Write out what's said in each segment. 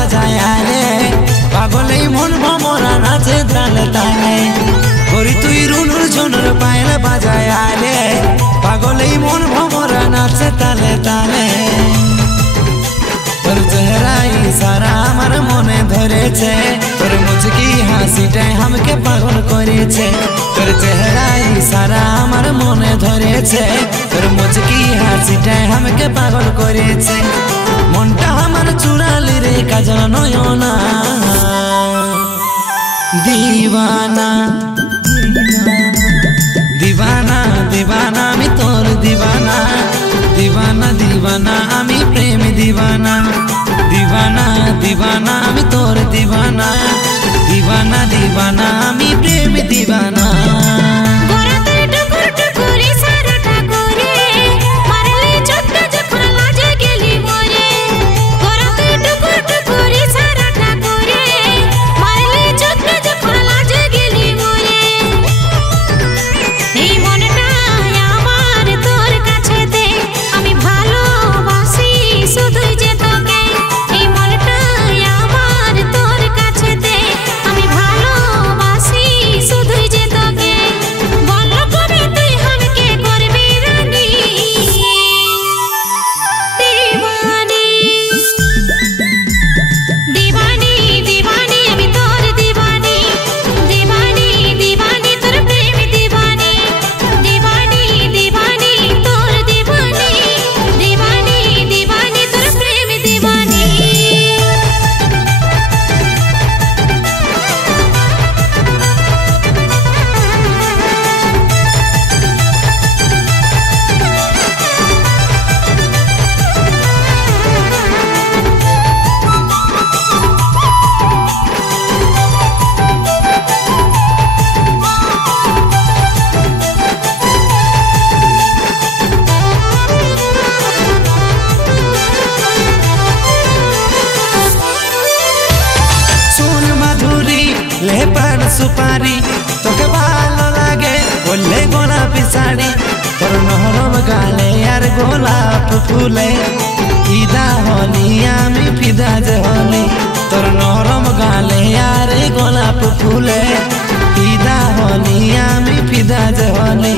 বাজায় রে পাগলেই মন ভমরা নাচে তালে তালে করি তুই রুনুর ঝুনুর পায়েল বাজায় রে পাগলেই মন ভমরা নাচে তালে তালে তোর চেহারা ইশারা আমার মনে ধরেছে তোর মুচকি হাসিটাই আমাকে পাগল করেছে তোর চেহারা ইশারা আমার মনে ধরেছে তোর মুচকি হাসিটাই আমাকে পাগল করেছে মনটা আমার চুরালি রে কাজল নয়না দিওয়ানা দিওয়ানা দিওয়ানা আমি তোর দিওয়ানা দিওয়ানা দিওয়ানা আমি প্রেম দিওয়ানা দিওয়ানা দিওয়ানা আমি তোর দিওয়ানা দিওয়ানা দিওয়ানা আমি প্রেম দিওয়ানা सुपारी तोके भालो लागे बोले गोलापी साड़ी तोर नरम गाले यार गोलाप फूले फिदा होली आमी फिदा जे होली तोर नरम गाले यार गोलाप फूले फिदा होली आमी फिदा जे होली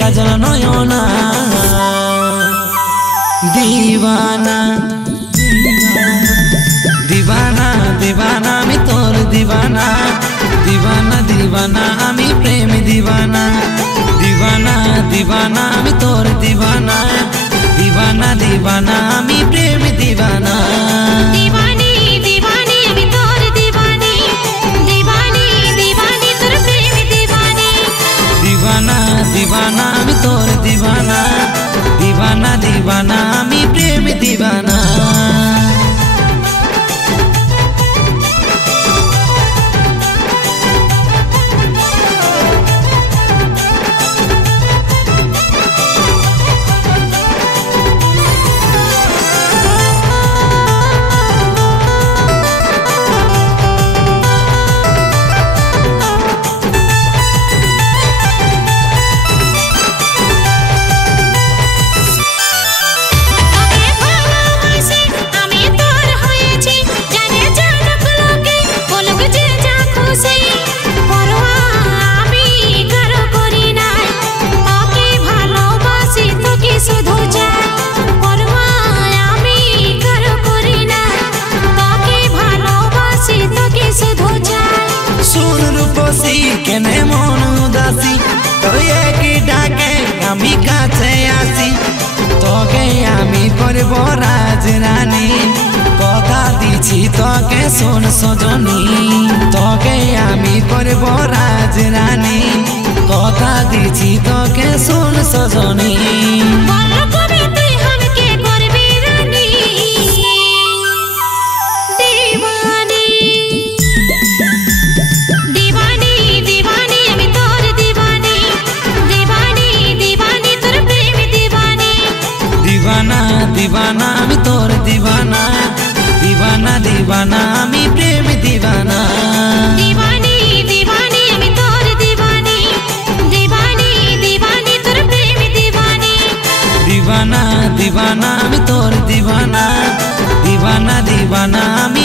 काजल नयना दीवाना दीवाना दीवाना আমি তোর दीवाना दीवाना दीवाना আমি প্রেম दीवाना दीवाना दीवाना আমি তোর दीवाना दीवाना दीवाना আমি প্রেম दीवाना दीवानी दीवानी আমি তোর दीवानी दीवानी दीवानी তোর প্রেম दीवानी दीवाना दीवाना আমি তোর दीवाना दीवाना दीवाना আমি প্রেম दीवाना কেনে মন উদাসী তোর একই ডাকে আমি কাছে আসি তোকে আমি করব রাজরানী কথা দিছি তোকে শোন সজনী তোকে আমি করব রাজরানী কথা দিছি তোকে শোন সজনী দিবানা দিবানা আমি তোর দিবানা দিবানা দিবানা আমি